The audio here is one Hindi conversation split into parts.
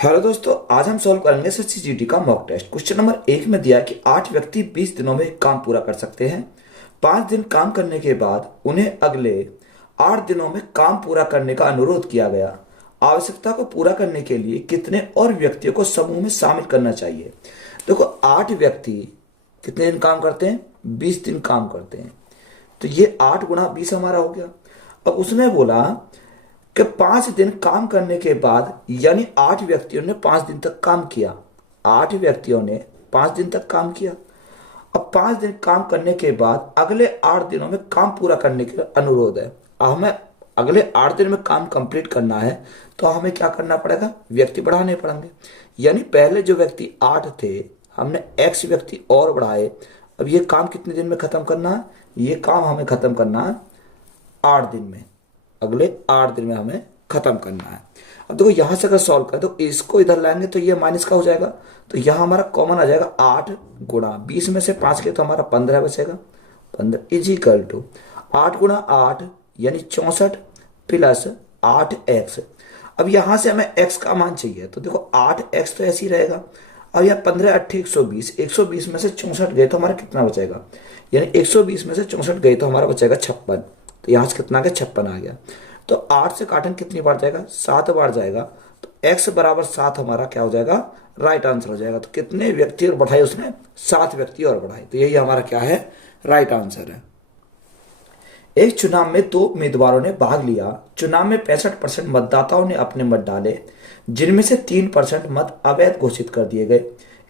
हेलो दोस्तों, आज हम सॉल्व करेंगे एसएससी का मॉक टेस्ट। क्वेश्चन नंबर 1 में दिया है कि 8 व्यक्ति 20 दिनों में काम पूरा कर सकते हैं। 5 दिन काम करने के बाद उन्हें अगले 8 दिनों में काम पूरा करने का अनुरोध किया गया। आवश्यकता को पूरा करने के लिए कितने और व्यक्तियों को समूह में शामिल करना चाहिए। देखो, 8 व्यक्ति कितने दिन काम करते हैं? 20 दिन काम करते हैं। तो ये 8 गुणा 20 हमारा हो गया। अब उसने बोला कि 5 दिन काम करने के बाद, यानी 8 व्यक्तियों ने 5 दिन तक काम किया। 8 व्यक्तियों ने 5 दिन तक काम किया। अब 5 दिन काम करने के बाद अगले 8 दिनों में काम पूरा करने के अनुरोध है। हमें अगले 8 दिन में काम कंप्लीट करना है, तो हमें क्या करना पड़ेगा? व्यक्ति बढ़ाने पड़ेंगे। यानी पहले जो व्यक्ति 8 थे, हमने x व्यक्ति और बढ़ाए। अब ये काम कितने दिन में खत्म करना है? ये काम हमें खत्म करना है 8 दिन में। अगले 8 दिन में हमें खत्म करना है। अब देखो, यहां से अगर सॉल्व करें तो इसको इधर लाएंगे तो ये माइनस का हो जाएगा। तो यहां हमारा कॉमन आ जाएगा 8 गुणा 20 में से 5 के तो हमारा 15 बचेगा। 15 इज इक्वल टू 8 गुणा 8 यानी 64 प्लस 8x। अब यहां से हमें x का मान चाहिए, तो देखो 8x तो ऐसे ही रहेगा। अब यह 15 8 120, 120 में से 64 गए तो हमारा कितना बचेगा? यानी 120 में से 64 गए तो हमारा बचेगा 56। तो यहां से कितना आ गया? 56 आ गया। तो 8 से काटन कितनी बार जाएगा? 7 बार जाएगा। तो x बराबर 7 हमारा क्या हो जाएगा? राइट आंसर हो जाएगा। तो कितने व्यक्ति और बढ़ाए उसने? 7 व्यक्ति और बढ़ाए। तो यही हमारा क्या है? राइट आंसर है। एक चुनाव में 2 उम्मीदवारों ने भाग लिया। चुनाव में 65% मतदाताओं ने अपने मत डाले, जिनमें से 3% मत अवैध घोषित कर दिए गए।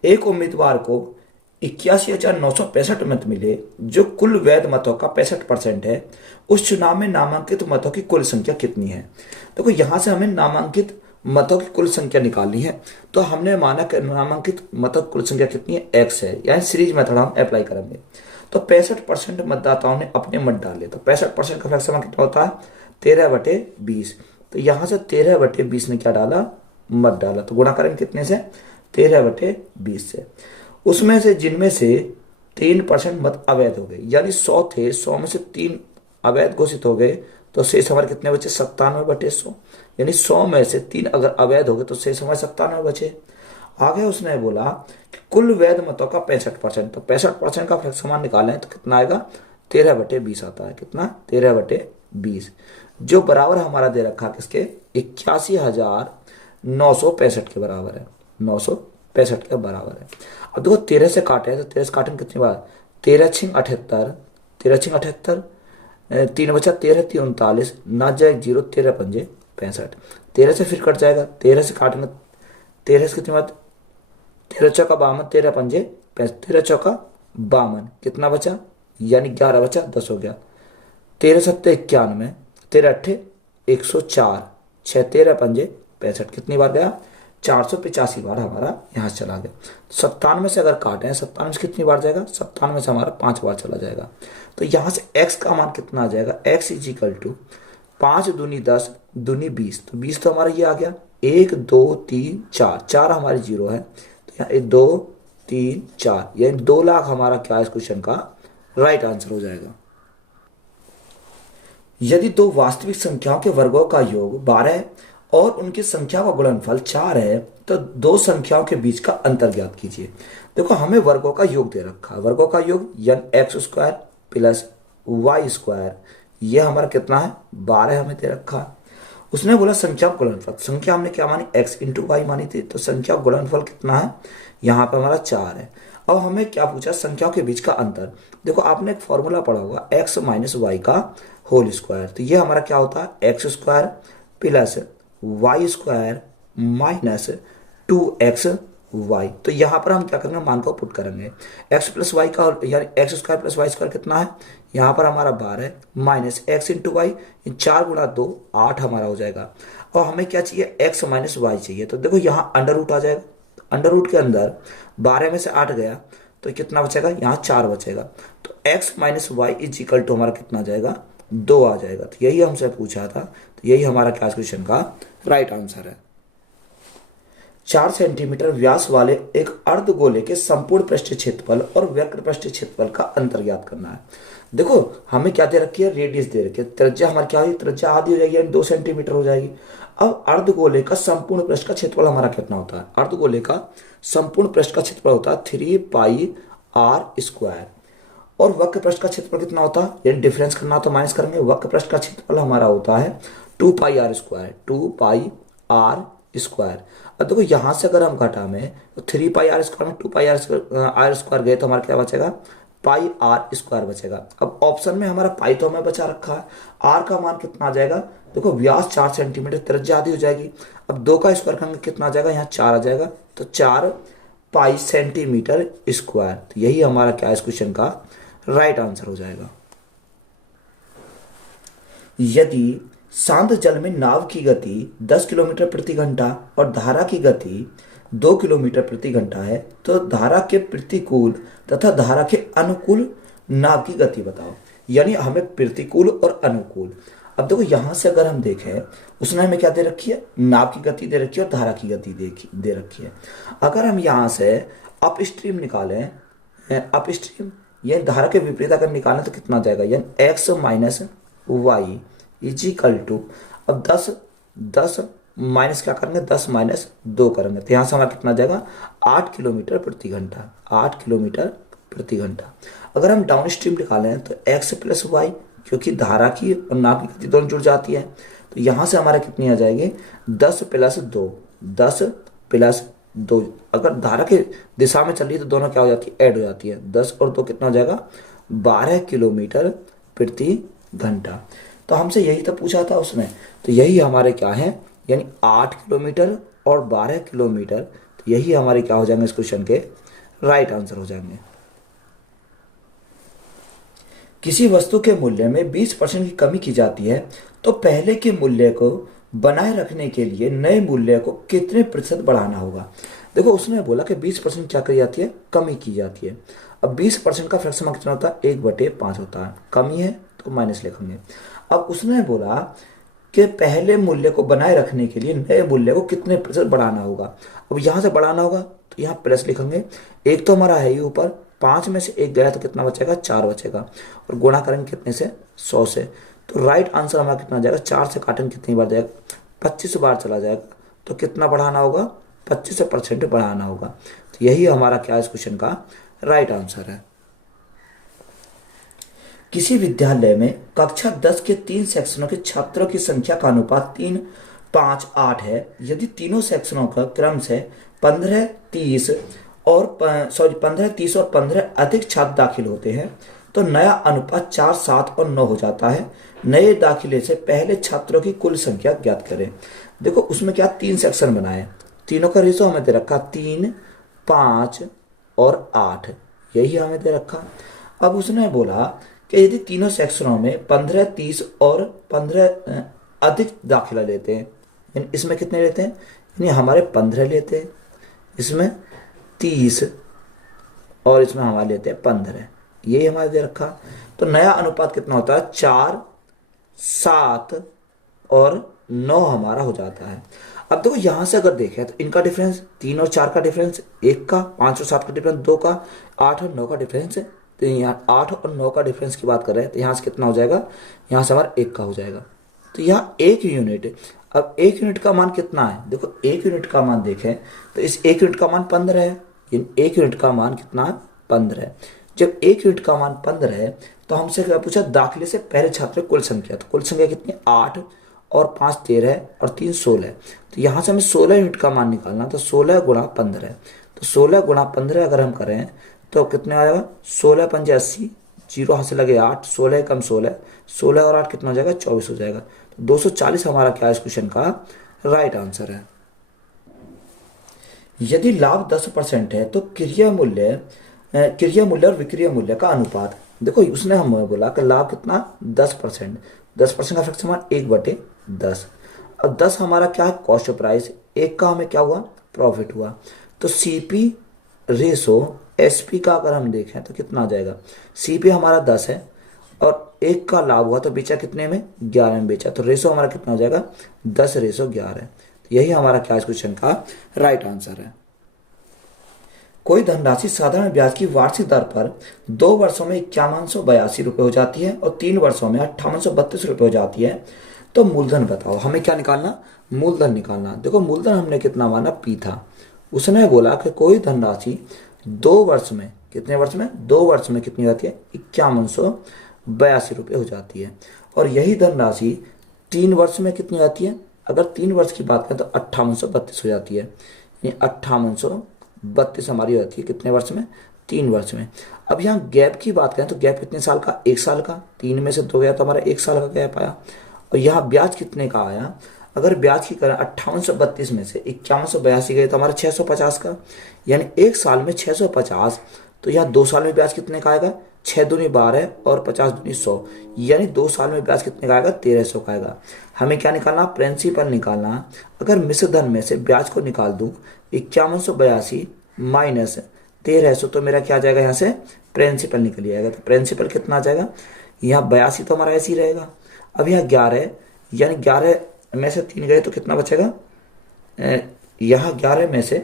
एक उम्मीदवार को 81,965 मत मिले, जो कुल वैध मतों का 65% है। उस चुनाव में नामांकित मतों की कुल संख्या कितनी है? देखो, यहां से हमें नामांकित मतों की कुल संख्या निकालनी है। तो हमने माना कि नामांकित मतों की कुल संख्या कितनी है? x है। यानी सीरीज मेथड हम अप्लाई करेंगे। तो 65% मतदाताओं ने अपने मत डाले, तो 65% का फ्रैक्शन कितना होता है? 13/20। तो यहां से 13/20 ने क्या डाला? मत डाला। तो गुणा करेंगे कितने से? 13/20 से। उसमें से जिनमें से 3% मत अवैध हो गए, यानी 100 थे, 100 में से 3 अवैध घोषित हो गए, तो शेष हमारे कितने बचे? 97/100। यानी 100 में से 3 अगर अवैध हो गए तो शेष हमारे 97 बचे। आगे उसने बोला कि कुल वैध मतों का 65%, तो 65% का फ्रैक्शन निकालें तो कितना आएगा? 13/20 आता है। कितना? 13/20, जो बराबर हमारा दे रखा है किसके? 81,965 के बराबर है। 965 के बराबर है। अब देखो, 13 से काटे तो 13 से काटें कितनी बार? 13 छिंग 78, 13 छिंग 78, 3 बचा 13 3 39, ना जाए 0, 13 पंजे 65। 13 से फिर कट जाएगा। 13 से काटेंगे, 13 से कितनी बात? 13 चौका 52, 13 पंजे 13 चौका 52, कितना बचा? यानी 11 बचा, 10 हो गया। 13 सत्ते 91, 13 अट्ठे 104, 6 13 पंजे 65, कितनी बार गया? 485 बार हमारा यहाँ से चला गया। 97 से अगर काटें, 97 से कितनी बार जाएगा? 97 से हमारा 5 बार चला जाएगा। तो यहाँ से x का मान कितना आ जाएगा? x इज इक्वल टू 5 दूनी 10 दूनी 20। तो 20 तो हमारा ये आ गया। 1 2 3 4, 4 हमारी 0 है, तो यहाँ 2 3 4, यानी 2 लाख हमारा क्या है इस क्वेश्चन का? राइट आंसर हो जाएगा। यदि 2 वास्तविक संख्याओं के वर्गों का योग 12 है और उनकी संख्या का गुणनफल 4 है, तो 2 संख्याओं के बीच का अंतर ज्ञात कीजिए। देखो, हमें वर्गों का योग दे रखा है। वर्गों का योग यानी x² प्लस y², ये हमारा कितना है? 12 हमें दे रखा है। उसने बोला संख्या गुणनफल। संख्या हमने क्या मानी? x इंटू वाई मानी थी। तो संख्या गुणनफल कितना है? यहाँ पे हमारा 4 है। अब हमें क्या पूछा? संख्याओं के बीच का अंतर। देखो, आपने एक फॉर्मूला पढ़ा होगा, x माइनस वाई का होल स्क्वायर। तो ये हमारा क्या होता है? x² plus y² minus 2xy। तो यहां पर हम क्या करेंगे? मान को पुट करेंगे। x प्लस वाई का यानी x² प्लस y² कितना है? यहां पर हमारा 12 माइनस x इंटू वाई, 4 गुणा 2 8 हमारा हो जाएगा। और हमें क्या चाहिए? x माइनस वाई चाहिए। तो देखो, यहाँ अंडर रूट आ जाएगा। अंडर रूट के अंदर 12 में से 8 गया तो कितना बचेगा? यहाँ 4 बचेगा। तो x minus y is equal to हमारा कितना जाएगा? 2 आ जाएगा। तो यही हमसे पूछा था। तो यही हमारा क्लास क्वेश्चन का राइट आंसर है। 4 सेंटीमीटर व्यास वाले एक अर्धगोले के संपूर्ण पृष्ठ क्षेत्रफल और वक्र पृष्ठ क्षेत्रफल का अंतर ज्ञात करना है। देखो हमें क्या दे रखी है, रेडियस दे रखी है, त्रिज्या हमारी क्या होगी, त्रिज्या आधी हो जाएगी यानी 2 सेंटीमीटर हो जाएगी। अब अर्धगोले का संपूर्ण पृष्ठ का क्षेत्रफल हमारा कितना होता है, अर्धगोले का संपूर्ण पृष्ठ का क्षेत्रफल होता है 3 पाई r स्क्वायर। और वक्र पृष्ठ का क्षेत्रफल कितना होता है, यानी डिफरेंस करना तो माइनस करेंगे, वक्र पृष्ठ का क्षेत्रफल हमारा होता है 2 पाई r स्क्वायर, 2 पाई r स्क्वायर। अब देखो यहां से अगर हम घटा में तो 3 पाई r स्क्वायर में 2 पाई r स्क्वायर गए तो हमारा क्या बचेगा, पाई r स्क्वायर बचेगा। अब ऑप्शन में हमारा पाई तो हमें बचा रखा है, आर का मान कितना आ जाएगा, देखो व्यास 4 सेंटीमीटर, त्रिज्या आधी हो जाएगी। अब 2 का स्क्वायर करेंगे कितना आ जाएगा, यहाँ 4 आ जाएगा, तो 4 पाई सेंटीमीटर स्क्वायर। तो यही हमारा क्या इस क्वेश्चन का राइट आंसर हो जाएगा। यदि शांत जल में नाव की गति 10 किलोमीटर प्रति घंटा और धारा की गति 2 किलोमीटर प्रति घंटा है तो धारा के प्रतिकूल तथा धारा के अनुकूल नाव की गति बताओ। यानी हमें प्रतिकूल और अनुकूल, अब देखो यहां से अगर हम देखें उसने हमें क्या दे रखी है, नाव की गति दे रखी है और धारा की गति दे रखी है। अगर हम यहां से अप स्ट्रीम निकालें, अप स्ट्रीम ये धारा के विपरीत अगर निकालें तो कितना जाएगा, यानी x minus y is equal to, अब 10 माइनस क्या करेंगे, 10 माइनस 2 करेंगे तो यहाँ से हमारा कितना जाएगा, 8 किलोमीटर प्रति घंटा, 8 किलोमीटर प्रति घंटा। अगर हम डाउन स्ट्रीम निकालें तो एक्स प्लस वाई, क्योंकि धारा की और नाव की गति दोनों जुड़ जाती है, तो यहाँ से हमारा कितनी आ जाएगी, 10 प्लस 2, 10 प्लस 2। अगर धारा के दिशा में चल रही है तो दोनों क्या हो जाती है, ऐड हो जाती है, 10 और 2 कितना हो जाएगा, 12 किलोमीटर प्रति घंटा। तो हमसे यही तो पूछा था उसने, तो यही हमारे क्या है, यानी 8 किलोमीटर और 12 किलोमीटर, तो यही हमारे क्या हो जाएंगे इस क्वेश्चन के राइट आंसर हो जाएंगे। किसी वस्तु के मूल्य में 20% की कमी की जाती है तो पहले के मूल्य को बनाए रखने के लिए नए मूल्य को कितने प्रतिशत बढ़ाना होगा। देखो उसने बोला कि 20% क्या करी जाती है, कमी की जाती है। अब 20% का फ्रैक्शन कितना होता है, 1/5 होता है, कमी है तो माइनस लिखेंगे। अब उसने बोला कि पहले मूल्य को बनाए रखने के लिए नए मूल्य को कितने प्रतिशत बढ़ाना होगा। अब यहां से बढ़ाना होगा तो यहाँ प्लस लिखेंगे, एक तो हमारा है ही ऊपर, 5 में से 1 गया तो कितना बचेगा, 4 बचेगा, और गुणा करेंगे कितने से, 100 से। तो राइट आंसर हमारा कितना जाएगा, 4 से काटेंगे कितनी बार जाएगा, 25 बार चला जाएगा। तो कितना बढ़ाना होगा, 25% बढ़ाना होगा। तो यही हमारा क्या इस क्वेश्चन का राइट आंसर है। किसी विद्यालय में कक्षा 10 के 3 सेक्शनों के छात्रों की संख्या का अनुपात 3, 5, 8 है। यदि तीनों सेक्शनों का क्रम से 15, 30 और 15 अधिक छात्र दाखिल होते हैं तो नया अनुपात 4, 7 और 9 हो जाता है। नए दाखिले से पहले छात्रों की कुल संख्या ज्ञात करें। देखो उसमें क्या 3 सेक्शन बनाए, तीनों का रेशो हमें दे रखा 3, 5 और 8, यही हमें दे रखा। अब उसने बोला कि यदि तीनों सेक्शनों में 15, 30 और 15 अधिक दाखिला लेते हैं, यानी इसमें कितने लेते हैं, यानी हमारे 15 लेते हैं, इसमें 30 और इसमें हमारे लेते हैं 15, यही हमारे दे रखा। तो नया अनुपात कितना होता है, 4, 7 और 9 हमारा हो जाता है। अब देखो यहां से अगर देखें तो इनका डिफरेंस 3 और 4 का डिफरेंस 1 का, 5 और 7 का डिफरेंस 2 का, 8 और 9 का डिफरेंस है। तो यहाँ 8 और 9 का डिफरेंस की बात कर रहे हैं तो यहाँ से कितना हो जाएगा, यहाँ से हमारा 1 का हो जाएगा। तो यहाँ 1 यूनिट, अब 1 यूनिट का मान कितना है, देखो 1 यूनिट का मान देखें तो इस 1 यूनिट का मान 15 है, 1 यूनिट का मान कितना है, 15 है। जब 1 यूनिट का मान 15 है तो हमसे क्या पूछा, दाखिले से पहले छात्र कुल संख्या, तो कुल संख्या कितनी, 8 और 5 13 और 3 16। तो यहाँ से हमें 16 यूनिट का मान निकालना, तो 16 गुणा 15, तो 16 गुणा 15 अगर हम करें तो कितने आ जाएगा, 16 पंजे 80, 0 हाथ से लगे 8, 16 कम 16, 16 और 8 कितना हो जाएगा, 24 हो जाएगा। तो 240 हमारा क्या इस क्वेश्चन का राइट आंसर है। यदि लाभ 10% है तो क्रिया मूल्य और विक्रिय मूल्य का अनुपात, देखो उसने हमें बोला कि लाभ कितना 10%, 10% का फ्रैक्शन मान 1/10। अब 10 हमारा क्या है, कॉस्ट प्राइस, 1 का हमें क्या हुआ, प्रॉफिट हुआ। तो सीपी रेशो एसपी का अगर हम देखें तो कितना आ जाएगा, सीपी हमारा 10 है और 1 का लाभ हुआ तो बेचा कितने में, 11 में बेचा, तो रेशो हमारा कितना हो जाएगा, 10:11। तो यही हमारा क्या इस क्वेश्चन का राइट आंसर है। कोई धनराशि साधारण ब्याज की वार्षिक दर पर 2 वर्षों में 5182 रुपये हो जाती है और 3 वर्षों में 5832 रुपये हो जाती है, तो मूलधन बताओ। हमें क्या निकालना? मूलधन निकालना। देखो मूलधन हमने कितना माना? पी था। उसने बोला कि कोई धनराशि 2 वर्ष में, कितने वर्ष में? 2 वर्ष में कितनी होती है? 5182 रुपये हो जाती है। और यही धनराशि 3 वर्ष में कितनी आती है? अगर 3 वर्ष की बात करें तो 5832 हो जाती है। यानी 5832 हमारी हो जाती है कितने वर्ष में? 3 वर्ष में। अब यहाँ गैप की बात करें तो गैप कितने साल का? 1 साल का। 3 में से 2 गया तो हमारा 1 साल का गैप आया। और यहाँ ब्याज कितने का आया? अगर ब्याज की करें 5832 में से 5182 गए तो हमारा 650 का, यानी 1 साल में 650। तो यहाँ 2 साल में ब्याज कितने का आएगा? 6 दूनी 12 और 50 दूनी 100, यानी 2 साल में ब्याज कितने का आएगा? 1300 का आएगा। हमें क्या निकालना? प्रिंसिपल निकालना। अगर मिश्र धन में से ब्याज को निकाल दूं 5182 माइनस 1300, तो मेरा क्या आ जाएगा? यहाँ से प्रिंसिपल निकल जाएगा। तो प्रिंसिपल कितना आ जाएगा? यहाँ 82 तो हमारा ऐसे ही रहेगा। अब यहाँ 11, यानी 11 में से 3 गए तो कितना बचेगा? यहाँ 11 में से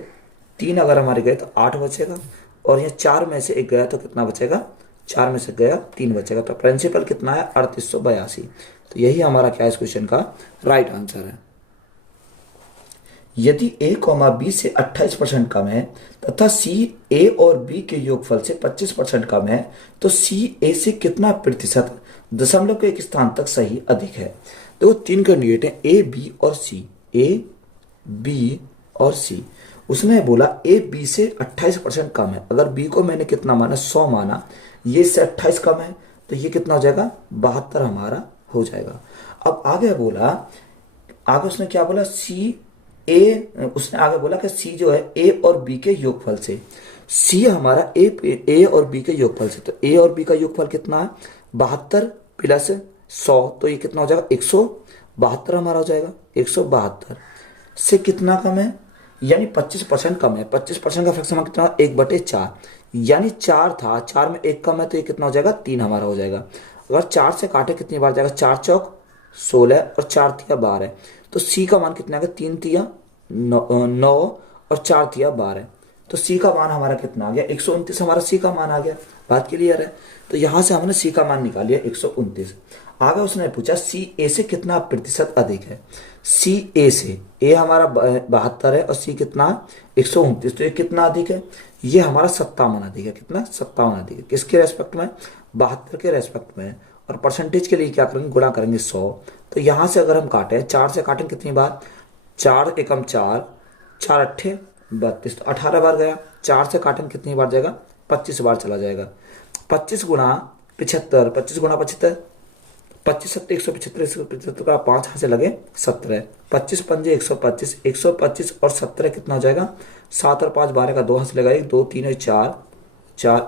3 अगर हमारे गए तो 8 बचेगा। और यहाँ 4 में से 1 गया तो कितना बचेगा? 4 में से गया 3 बचेगा। तो प्रिंसिपल कितना है? 3882। तो यही हमारा क्या इस क्वेश्चन का राइट आंसर है। यदि a, b से 28% कम है तथा c a और b के योगफल से 25% कम है, तो c a से कितना प्रतिशत दशमलव के एक स्थान तक सही अधिक है? देखो 3 कैंडिडेट हैं, a, b और c। a, b और c। उसने बोला a b से 28% कम है। अगर b को मैंने कितना माना? 100 माना। ये से 28 कम है तो ये कितना हो जाएगा? 72 हमारा हो जाएगा। अब आगे बोला, आगे उसने क्या बोला? उसने आगे बोला कि c जो है a और b के योगफल से। c हमारा a और b के योगफल से, तो a और b का योगफल कितना है? 72 प्लस 100, तो ये कितना हो जाएगा? 172 हमारा हो जाएगा। 172 से कितना कम है? यानी 25% कम है। 25% का फ्रैक्शन कितना? 1/4, यानी 4 था, 4 में 1 कम है तो ये कितना हो जाएगा? 3 हमारा हो जाएगा। अगर 4 से काटे कितनी बार जाएगा? 4 चौक 16 और 4 तिया 12, तो सी का मान कितना आएगा? 3 तिया 9 और 4 तिया 12, तो सी का मान हमारा कितना आ गया? 129 हमारा सी का मान आ गया। बात क्लियर है? तो यहां से हमने सी का मान निकाल लिया 129। आगे उसने पूछा सी ए से कितना प्रतिशत अधिक है? सी ए से, ए हमारा 72 है और सी कितना? 129, तो ये कितना अधिक है? ये हमारा 57 अधिक है। कितना? 57 अधिक है। किसके रेस्पेक्ट में? 72 के रेस्पेक्ट में। और परसेंटेज के लिए क्या करेंगे? गुणा करेंगे 100। तो यहां से अगर हम काटें, 4 से काटें कितनी बार? 4 एकम 4, 4 अट्ठे 32, तो 18 बार गया। 4 से काटें कितनी बार जाएगा? 25 बार चला जाएगा। 25 गुणा 75, 25 गुणा 75, 25 सत्ते 175, 175 का 5 हाथ से लगे 17, 25 पंजे 125, 125 और 17 कितना हो जाएगा? 7 और 5 12 का 2 हाथ से लगा 1, 2 3 और 4,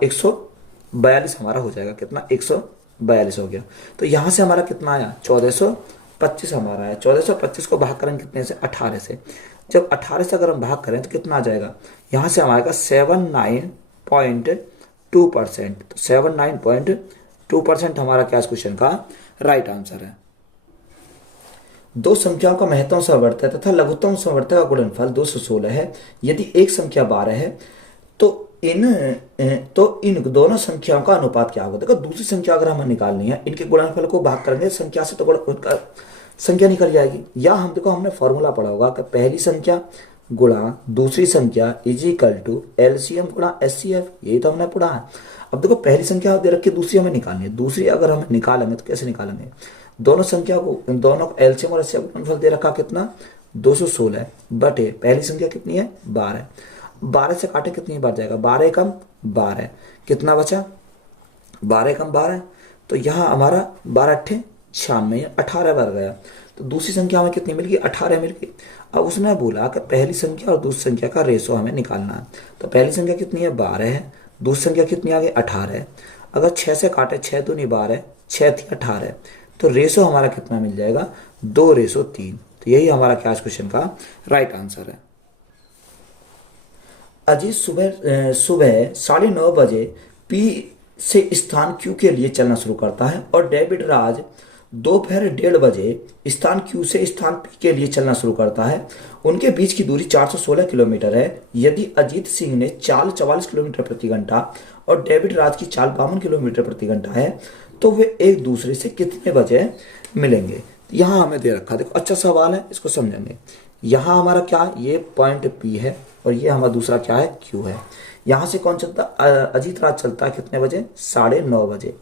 142 हमारा हो जाएगा। कितना? 142 हो गया। तो यहां से हमारा कितना आया? 1425 हमारा है। 1425 को भाग करें कितने से? 18 से। जब 18 से अगर हम भाग करें तो कितना आ जाएगा? यहां से हमारा 79.2%। तो 79.2% हमारा क्या इस क्वेश्चन का राइट आंसर है। दो संख्याओं का महत्तम समवर्तक तथा लघुत्तम समवर्तक का गुणनफल 216 है। यदि एक संख्या 12 है तो इन दोनों संख्याओं का अनुपात क्या होगा? देखो दूसरी संख्या अगर हमें निकालनी है, इनके गुणनफल को भाग करेंगे संख्या से तो संख्या निकल जाएगी। या हम देखो हमने फॉर्मूला पढ़ा होगा कि पहली संख्या गुणा दूसरी संख्या इज इक्वल टू एलसीएम गुणा एचसीएफ। यही तो हमने पढ़ा है। अब देखो पहली संख्या दे रखी है, दूसरी हमें निकालनी है। दूसरी अगर हम निकालेंगे तो कैसे निकालेंगे? दोनों संख्या को, दोनों एलसीएम और एचसीएफ गुणनफल दे रखा कितना? 216 बटे पहली संख्या कितनी है? 12। 12 से काटे कितनी बार जाएगा? 12 एकम 12, कितना बचा? 12 एकम 12, तो यहाँ हमारा 12 अट्ठे 96, 18 बार गया। तो दूसरी संख्या हमें कितनी मिल गई? 18 मिल गई। अब उसने बोला कि पहली संख्या और दूसरी संख्या का रेशो हमें निकालना है। तो पहली संख्या कितनी है? 12 है। दूसरी संख्या कितनी आ गई? 18 है। अगर 6 से काटे 6 दूनी 12, 6 थी 18, तो रेशो हमारा कितना मिल जाएगा? 2:3। तो यही हमारा क्या इस क्वेश्चन का राइट आंसर है। अजीत सुबह 9:30 बजे पी से स्थान क्यू के लिए चलना शुरू करता है और डेविड राज दोपहर 1:30 बजे स्थान Q से स्थान P के लिए चलना शुरू करता है। उनके बीच की दूरी 416 किलोमीटर है। यदि अजीत सिंह ने चाल 44 किलोमीटर प्रति घंटा और डेविड राज की चाल 52 किलोमीटर प्रति घंटा है, तो वे एक दूसरे से कितने बजे मिलेंगे? यहाँ हमें दे रखा, देखो अच्छा सवाल है, इसको समझेंगे। यहाँ हमारा क्या, ये पॉइंट P है और ये हमारा दूसरा क्या है, Q है। यहाँ से कौन चलता, अजीत राज चलता है कितने बजे, 9:30 बजे।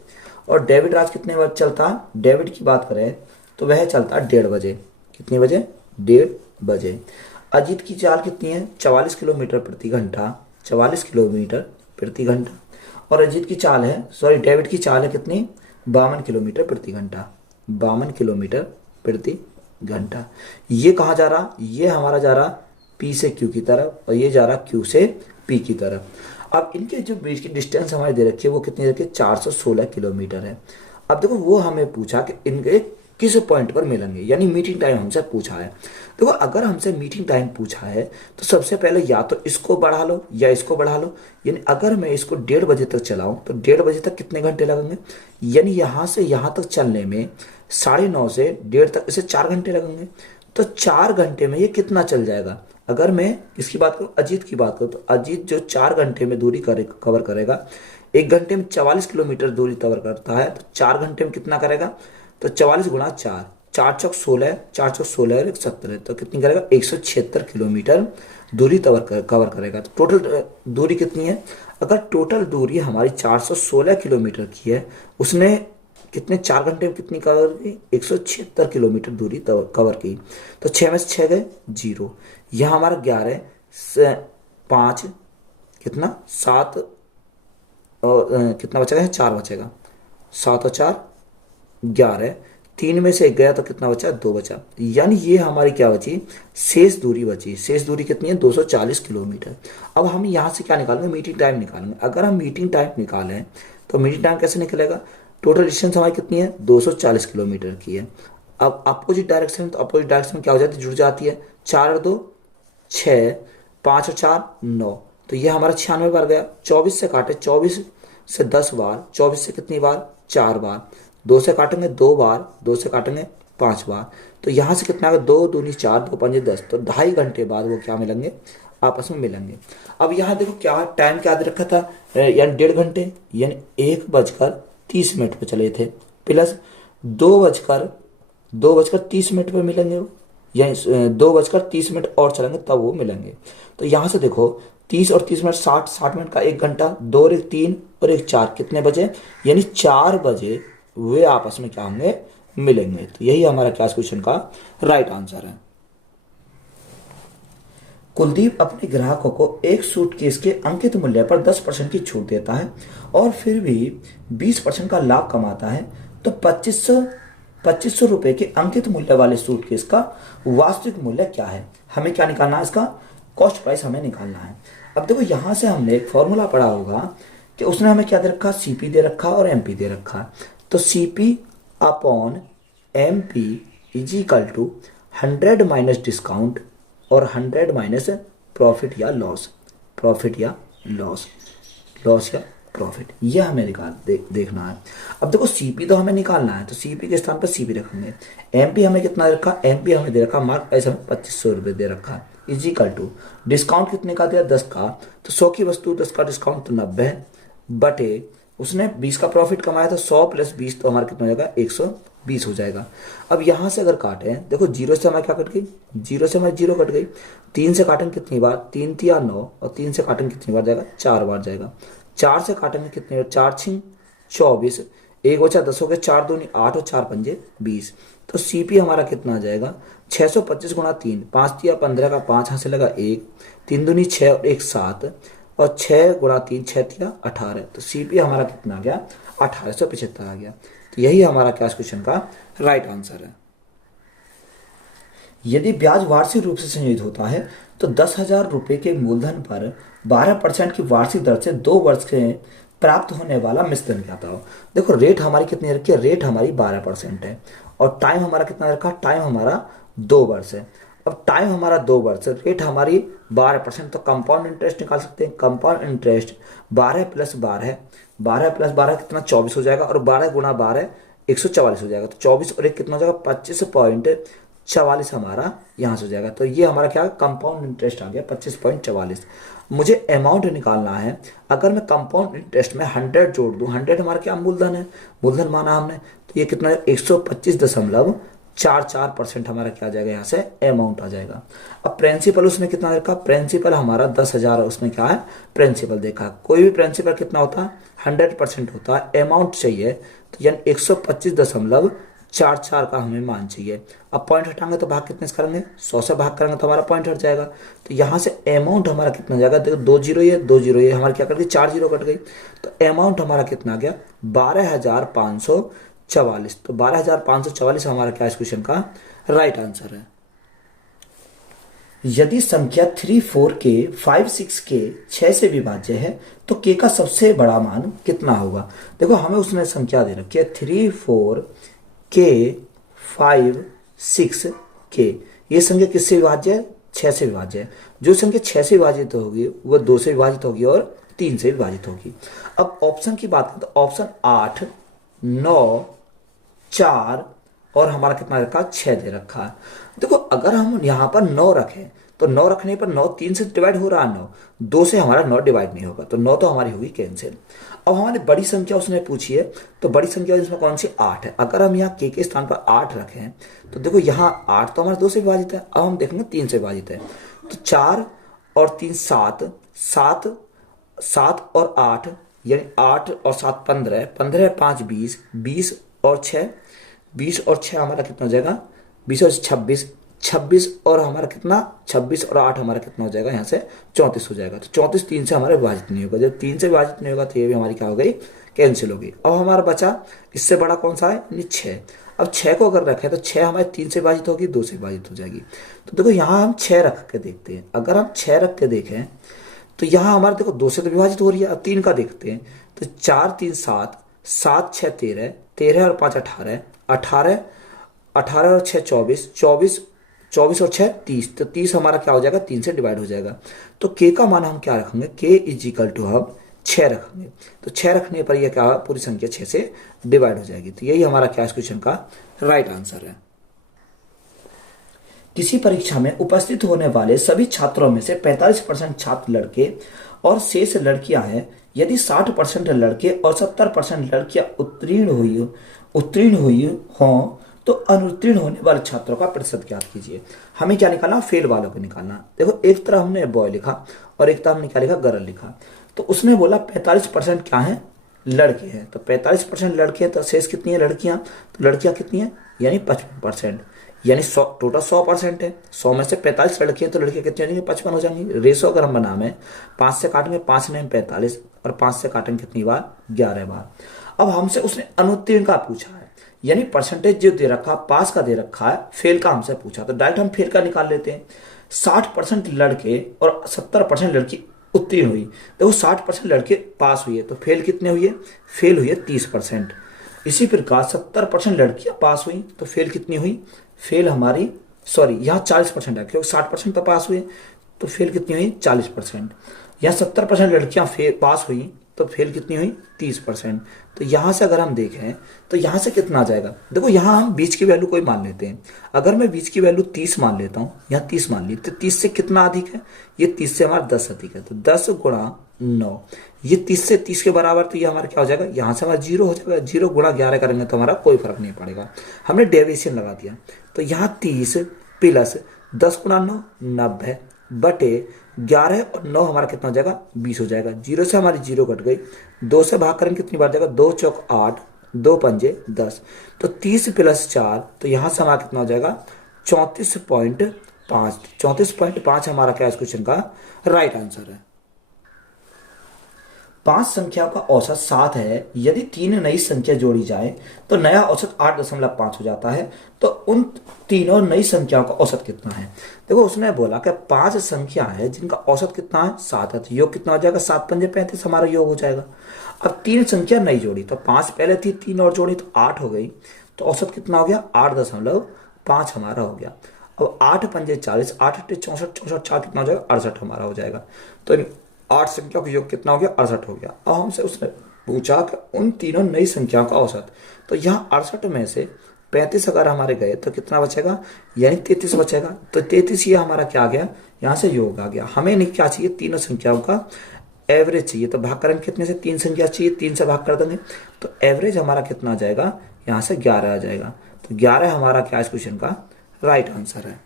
और डेविड राज कितने बजे चलता है, डेविड की बात करें तो वह चलता है 1:30 बजे। कितने बजे, 1:30 बजे। अजीत की चाल कितनी है, 44 किलोमीटर प्रति घंटा, 44 किलोमीटर प्रति घंटा। और अजीत की चाल है, सॉरी डेविड की चाल है कितनी, 52 किलोमीटर प्रति घंटा, 52 किलोमीटर प्रति घंटा। ये कहाँ जा रहा, ये हमारा जा रहा P से Q की तरफ और ये जा रहा Q से P की तरफ। अब इनके जो बीच की डिस्टेंस हमारी दे रखी है वो कितनी रखी है, 416 किलोमीटर है। अब देखो वो हमें पूछा कि इनके किस पॉइंट पर मिलेंगे, यानी मीटिंग टाइम हमसे पूछा है। देखो अगर हमसे मीटिंग टाइम पूछा है तो सबसे पहले या तो इसको बढ़ा लो या इसको बढ़ा लो। यानी अगर मैं इसको 1:30 बजे तक चलाऊं तो 1:30 बजे तक कितने घंटे लगेंगे, यानी यहाँ से यहाँ तक चलने में 9:30 से 1:30 तक इसे 4 घंटे लगेंगे। तो 4 घंटे में ये कितना चल जाएगा। अगर मैं इसकी बात करूं, अजीत की बात करूं, तो अजीत जो 4 घंटे में दूरी कवर करेगा, 1 घंटे में 44 किलोमीटर दूरी कवर करता है, तो 4 घंटे में कितना करेगा, तो 44 गुणा 4, 4 चौक 16, 4 चौक 16 और 170, तो कितनी करेगा, 176 किलोमीटर दूरी कवर करेगा। तो टोटल दूरी कितनी है, अगर टोटल दूरी हमारी 416 किलोमीटर की है, उसने कितने 4 घंटे में कितनी कवर की, 176 किलोमीटर दूरी कवर की। तो 6 में से 6 गए 0, यह हमारा 11 से 5 कितना 7 और कितना बचेगा, 4 बचेगा, 7 और 4 11, 3 में से 1 गया तो कितना बचा, 2 बचा। यानी ये हमारी क्या बची, शेष दूरी बची। शेष दूरी कितनी है, 240 किलोमीटर। अब हम यहाँ से क्या निकालेंगे, मीटिंग टाइम निकालेंगे। अगर हम मीटिंग टाइम निकालें तो मीटिंग टाइम कैसे निकलेगा, टोटल डिस्टेंस हमारी कितनी है, 240 किलोमीटर की है। अब अपोजिट डायरेक्शन, तो अपोजिट डायरेक्शन में क्या हो जाती है, जुड़ जाती है। 4 और 2 6, 5 और 4 9, तो ये हमारा 96 बार गया। 24 से काटे, 24 से 10 बार, 24 से कितनी बार, 4 बार, 2 से काटेंगे 2 बार, 2 से काटेंगे 5 बार, तो यहाँ से कितना आ गया, 2 दूनी 4, 2 पंजे 10, तो 2.5 घंटे बाद वो क्या मिलेंगे, आपस में मिलेंगे। अब यहाँ देखो क्या टाइम क्या दे रखा था, यानी 1.5 घंटे, यानी 1:30 पे चले थे, प्लस 2:30 पर मिलेंगे वो, यानी 2:30 और चलेंगे तब वो मिलेंगे। तो यहाँ से देखो 30 और 30 मिनट 60 मिनट का 1 घंटा, 2 और 1 3 और 1 4, कितने बजे, यानी 4 बजे वे आपस में क्या होंगे, मिलेंगे। तो यही हमारा क्लास क्वेश्चन का राइट आंसर है। कुलदीप अपने ग्राहकों को एक सूटकेस के अंकित मूल्य पर 10% की छूट देता है और फिर भी 20% का लाभ कमाता है, तो 2500 रुपए के अंकित मूल्य वाले सूटकेस का वास्तविक मूल्य क्या है। हमें क्या निकालना है, इसका कॉस्ट प्राइस हमें निकालना है। अब देखो यहां से हमने एक फॉर्मूला पढ़ा होगा कि उसने हमें क्या दे रखा, सीपी दे रखा और एमपी दे रखा। तो CP upon MP is equal to 100 minus discount और 100 माइनस प्रॉफिट या लॉस, प्रॉफिट या लॉस, लॉस या प्रॉफिट, ये हमें देखना है। अब देखो सीपी तो हमें निकालना है, तो सीपी के स्थान पर सीपी रखेंगे। एमपी हमें कितना रखा, एमपी हमें दे रखा मार्क प्राइस हमें 2500 रुपये दे रखा है, इज इक्वल टू डिस्काउंट कितने का दिया, 10 का, तो 100 की वस्तु 10 का डिस्काउंट तो 90 है, बटे उसने 20 का प्रॉफिट कमाया, तो 100 प्लस 20 तो हमारा कितना हो जाएगा, 120 हो जाएगा। अब यहाँ से अगर काटे, देखो 0 से हमारे क्या कट गई, 0 से हमारी 0 कट गई। 3 से काटेंगे कितनी बार, 3 तिया 9, और 3 से काटेंगे कितनी बार जाएगा, 4 बार जाएगा। 4 से काटेंगे कितनी बार, 4 6 24, 1 बचा 10 हो गया, 4 दूनी 8 और 4 पंजे 20, तो सीपी हमारा कितना आ जाएगा, 625 गुणा 3, 5 तिया 15 का 5 हाथ से लगा 1, 3 दूनी 6 और 1 7, और 6 गुणा 3 6 तिया 18, तो सीपी हमारा कितना आ गया, 1875 आ गया। तो यही हमारा क्या क्वेश्चन का राइट आंसर है। यदि ब्याज वार्षिक रूप से संयोजित होता है तो 10,000 रुपये के मूलधन पर 12% की वार्षिक दर से 2 वर्ष के प्राप्त होने वाला मिश्रण क्या था। देखो रेट हमारी कितनी रखी है, रेट हमारी 12% है, और टाइम हमारा कितना रखा, टाइम हमारा 2 वर्ष है। अब टाइम हमारा 2 वर्ष, रेट हमारी 12%, तो कंपाउंड इंटरेस्ट निकाल सकते हैं। कंपाउंड इंटरेस्ट 12 प्लस 12 है, 12 प्लस 12 कितना 24 हो जाएगा, और 12 गुणा 12 144 हो जाएगा। तो 24 और 1 कितना हो जाएगा, 25.44 हमारा यहाँ से हो जाएगा। तो ये हमारा क्या कंपाउंड इंटरेस्ट आ गया 25.44। मुझे अमाउंट निकालना है। अगर मैं कंपाउंड इंटरेस्ट में 100 जोड़ दूं, 100 हमारा क्या मूलधन है, मूलधन माना हमने, तो ये कितना है 125.44% हमारा क्या आ जाएगा, यहाँ से अमाउंट आ जाएगा। अब प्रिंसिपल उसने कितना देखा, प्रिंसिपल हमारा 10,000 उसमें क्या है प्रिंसिपल देखा। कोई भी प्रिंसिपल कितना होता है 100% होता है। अमाउंट चाहिए तो यानी 125.44 का हमें मान चाहिए। अब पॉइंट हटाएंगे तो भाग कितने से करेंगे, 100 से भाग करेंगे तो हमारा पॉइंट हट जाएगा। तो यहाँ से अमाउंट हमारा कितना जाएगा, देखो 2 जीरो ये 2 जीरो ये हमारी क्या कर गई 4 जीरो कट गई। तो अमाउंट हमारा कितना आ गया 12,544। तो 12,544 हमारा क्या इस क्वेश्चन का राइट आंसर है। यदि संख्या 3 4 के 5 6 के 6 से विभाज्य है तो के का सबसे बड़ा मान कितना होगा। देखो हमें उसने संख्या दे रखी है 3 4 के 5 6 के। ये संख्या किससे विभाज्य है, 6 से विभाज्य है। जो संख्या 6 से विभाजित होगी वह 2 से विभाजित होगी और 3 से विभाजित होगी। अब ऑप्शन की बात करें तो ऑप्शन 8 9 4 और हमारा कितना रखा 6 दे रखा है। देखो अगर हम यहाँ पर 9 रखें तो 9 रखने पर 9 3 से डिवाइड हो रहा है, 9 2 से हमारा 9 डिवाइड नहीं होगा, तो 9 तो हमारी होगी कैंसिल। अब हमारी बड़ी संख्या उसने पूछी है, तो बड़ी संख्या इसमें कौन सी 8 है। अगर हम यहाँ के स्थान पर 8 रखें तो देखो यहाँ 8 तो हमारे 2 से विभाजित है, अब हम देखेंगे 3 से विभाजित है। तो 4 और 3 7 7 7 और 8 यानी 8 और 7 15 15 5 20 20 और 6 20 और 6 हमारा कितना हो जाएगा 20 और 26 26 और हमारा कितना 26 और 8 हमारा कितना हो जाएगा यहाँ से 34 हो जाएगा। तो 34 3 से हमारे विभाजित नहीं होगा, जब 3 से विभाजित नहीं होगा तो ये भी हमारी क्या हो गई कैंसिल होगी। अब हमारा बचा इससे बड़ा कौन सा है यानी 6। अब 6 को अगर रखें तो 6 हमारे 3 से विभाजित होगी 2 से विभाजित हो जाएगी। तो देखो यहाँ हम 6 रख के देखते हैं। अगर हम 6 रख के देखें तो यहाँ हमारे देखो 2 से तो विभाजित हो रही है। अब 3 का देखते हैं तो 4 3 7 7 6 13 13 और 5 18 18 18 और 6 24 24 24 और 6 30। तो 30 हमारा क्या हो जाएगा 3 से डिवाइड हो जाएगा। तो के का मान हम क्या रखेंगे, के इज इक्वल टू हम 6 रखेंगे। तो 6 रखने पर यह क्या पूरी संख्या 6 से डिवाइड हो जाएगी। तो यही हमारा क्या इस क्वेश्चन का राइट आंसर है। किसी परीक्षा में उपस्थित होने वाले सभी छात्रों में से 45% छात्र लड़के और शेष लड़कियां हैं। यदि 60% लड़के और 70% लड़कियां उत्तीर्ण हुई हों तो अनुत्तीर्ण होने वाले छात्रों का प्रतिशत ज्ञात कीजिए। हमें क्या निकालना, फेल वालों को निकालना। देखो एक तरह हमने बॉय लिखा और एक तरह हमने क्या लिखा गर्ल लिखा। तो उसने बोला 45% क्या है लड़के हैं, तो 45% लड़के हैं तो शेष कितनी है लड़कियां, तो लड़कियां कितनी है यानी 55%, यानी 100 टोटल 100% है। 100 में से 45 लड़की है तो लड़कियां कितनी हो जाएंगी 55 हो जाएंगी। रेशो अगर हम बनावे 5 से काटेंगे 5 ने 45 और 5 से काटेंगे कितनी बार 11 बार। अब हमसे उसने अनुत्तीर्ण का पूछा है, यानी परसेंटेज जो दे रखा पास का दे रखा है, फेल का हमसे पूछा। तो डायरेक्ट हम फेल का निकाल लेते हैं। 60% लड़के और 70% लड़की उत्तीर्ण हुई। देखो 60% लड़के पास हुई है तो फेल कितने हुई है, फेल हुई है 30%। इसी प्रकार 70% लड़कियां पास हुई तो फेल कितनी हुई, फेल हमारी यहाँ 40% है क्योंकि 60% तो पास हुए तो फेल कितनी हुई 40%। यहाँ 70% लड़कियां पास हुई तो फेल कितनी हुई 30%। तो यहाँ से अगर हम देखें तो यहाँ से कितना आ जाएगा, देखो यहाँ हम बीच की वैल्यू कोई मान लेते हैं। अगर मैं बीच की वैल्यू 30 मान लेता हूँ, यहाँ 30 मान ली तो 30 से कितना अधिक है, ये 30 से हमारा 10 अधिक है। तो 10 गुणा 9 ये 30 से 30 के बराबर, तो ये हमारा क्या हो जाएगा, यहाँ से हमारा 0 हो जाएगा। 0 गुणा 11 करेंगे तो हमारा कोई फर्क नहीं पड़ेगा, हमने डेविएशन लगा दिया। तो यहाँ 30 प्लस 10 गुणा 9 90 बटे 11 और 9 हमारा कितना हो जाएगा 20 हो जाएगा। 0 से हमारी 0 कट गई, 2 से भाग करेंगे कितनी बार जाएगा 2 चौक 8 2 पंजे 10। तो 30 प्लस 4 तो यहाँ से हमारा कितना हो जाएगा 34.5। 34.5 हमारा क्या इस क्वेश्चन का राइट आंसर है। 5 संख्याओं का औसत 7 है। यदि 3 नई संख्या जोड़ी जाए तो नया औसत 8.5 हो जाता है। तो उन तीनों नई संख्याओं का औसत कितना है। देखो उसने बोला कि 5 संख्या है जिनका औसत कितना है 7 है। तो योग कितना हो जाएगा 7 पंजे 35 हमारा योग हो जाएगा। अब 3 संख्या नई जोड़ी तो 5 पहले थी, 3 और जोड़ी तो 8 हो गई। तो औसत कितना हो गया 8.5 हमारा हो गया। अब 8 पंजे 40 8 8 64 64 4 कितना हो जाएगा 68 हमारा हो जाएगा। तो 8 संख्या का योग कितना हो गया 68 हो गया। अब हमसे उसने पूछा कि उन तीनों नई संख्याओं का औसत। तो यहाँ 68 में से 35 अगर हमारे गए तो कितना बचेगा, यानी 33 बचेगा। तो 33 ये हमारा क्या आ गया, यहाँ से योग आ गया। हमें नहीं क्या चाहिए, तीनों संख्याओं का एवरेज चाहिए। तो भाग करेंगे कितने से, 3 संख्या चाहिए, 3 से भाग कर देंगे तो एवरेज हमारा कितना आ जाएगा, यहाँ से 11 आ जाएगा। तो 11 हमारा क्या इस क्वेश्चन का राइट आंसर है।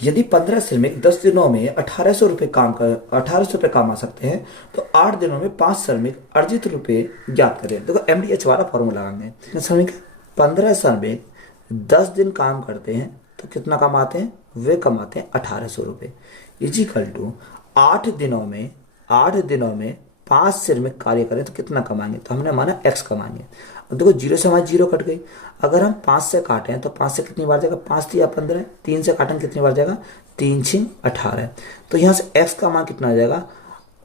यदि 15 श्रमिक 10 दिनों में 1800 रुपये कमा सकते हैं तो 8 दिनों में 5 श्रमिक अर्जित रुपये ज्ञात करें। देखो MDH वाला फॉर्मूला लगाएंगे। कितने श्रमिक, 15 श्रमिक 10 दिन काम करते हैं तो कितना कमाते हैं, वे कमाते हैं 1800 रुपये, इजिकल टू 8 दिनों में 5 श्रमिक कार्य करें तो कितना कमाएंगे। तो हमने माना x कमाएंगे। अब देखो 0 से हमारी 0 कट गई। अगर हम 5 से काटें तो 5 से कितनी बार जाएगा, 5 3 15, 3 से काटें कितनी बार जाएगा, 3 6 18। तो यहाँ से x का मान कितना आ जाएगा,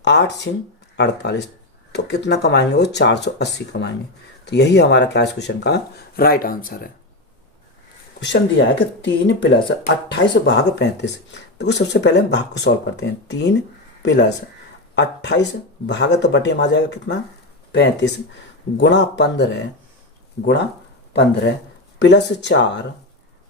8 6 48। तो कितना कमाएंगे, वो 480 कमाएंगे। तो यही हमारा क्या इस क्वेश्चन का राइट आंसर है। क्वेश्चन दिया है कि 3 प्लस 28 भाग 35। देखो सबसे पहले हम भाग को सॉल्व करते हैं। 3 प्लस 28 भाग तो बटे में आ जाएगा कितना, 35 गुणा 15 प्लस 4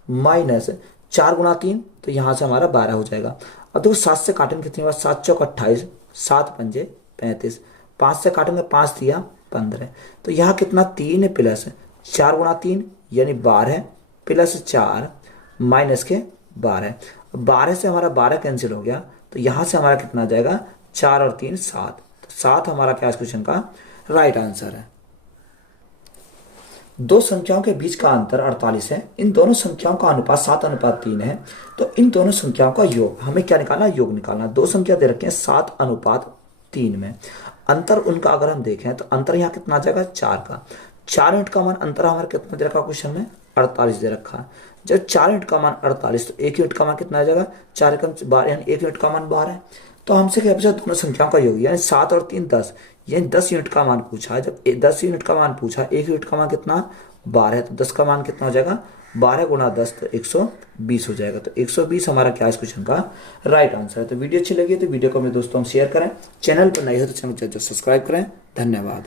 माइनस 4 गुणा 3, तो यहाँ से हमारा 12 हो जाएगा। अब देखो 7 से काटेंगे कितनी बार, 7 चौक 28, 7 पंजे 35, 5 से काटेंगे 5 दिया 15। तो यहाँ कितना, 3 प्लस 4 गुणा 3 यानी 12 प्लस 4 माइनस के 12। 12 से हमारा 12 कैंसिल हो गया। तो यहाँ से हमारा कितना आ जाएगा, 4 और 3 7। तो 7 हमारा क्या इस क्वेश्चन का राइट आंसर है। दो संख्याओं के बीच का अंतर 48 है। इन दोनों संख्याओं का अनुपात 7:3 है। तो इन दोनों संख्याओं का योग हमें क्या निकालना, योग निकालना। दो संख्या दे रखे हैं 7:3 में। अंतर उनका अगर हम देखें तो अंतर यहाँ कितना आ जाएगा, 4 का। 4 यूनिट का मान अंतर हमारा कितना दे रखा क्वेश्चन में, 48 दे रखा। जब 4 यूनिट का मान 48 तो 1 यूनिट का मान कितना आ जाएगा, 4 एकम 12 यानी 1 यूनिट का मान 12 है। तो हमसे क्या पूछा, दोनों संख्याओं का योग यानी 7 और 3 10, यानी 10 यूनिट का मान पूछा है। जब 10 यूनिट का मान पूछा, 1 यूनिट का मान कितना 12 है, तो 10 का मान कितना हो जाएगा, 12 गुणा 10 तो 120 हो जाएगा। तो 120 हमारा क्या इस क्वेश्चन का राइट आंसर है। तो वीडियो अच्छी लगी तो वीडियो को अपने दोस्तों में शेयर करें। चैनल पर नए हो तो चैनल को सब्सक्राइब करें। धन्यवाद।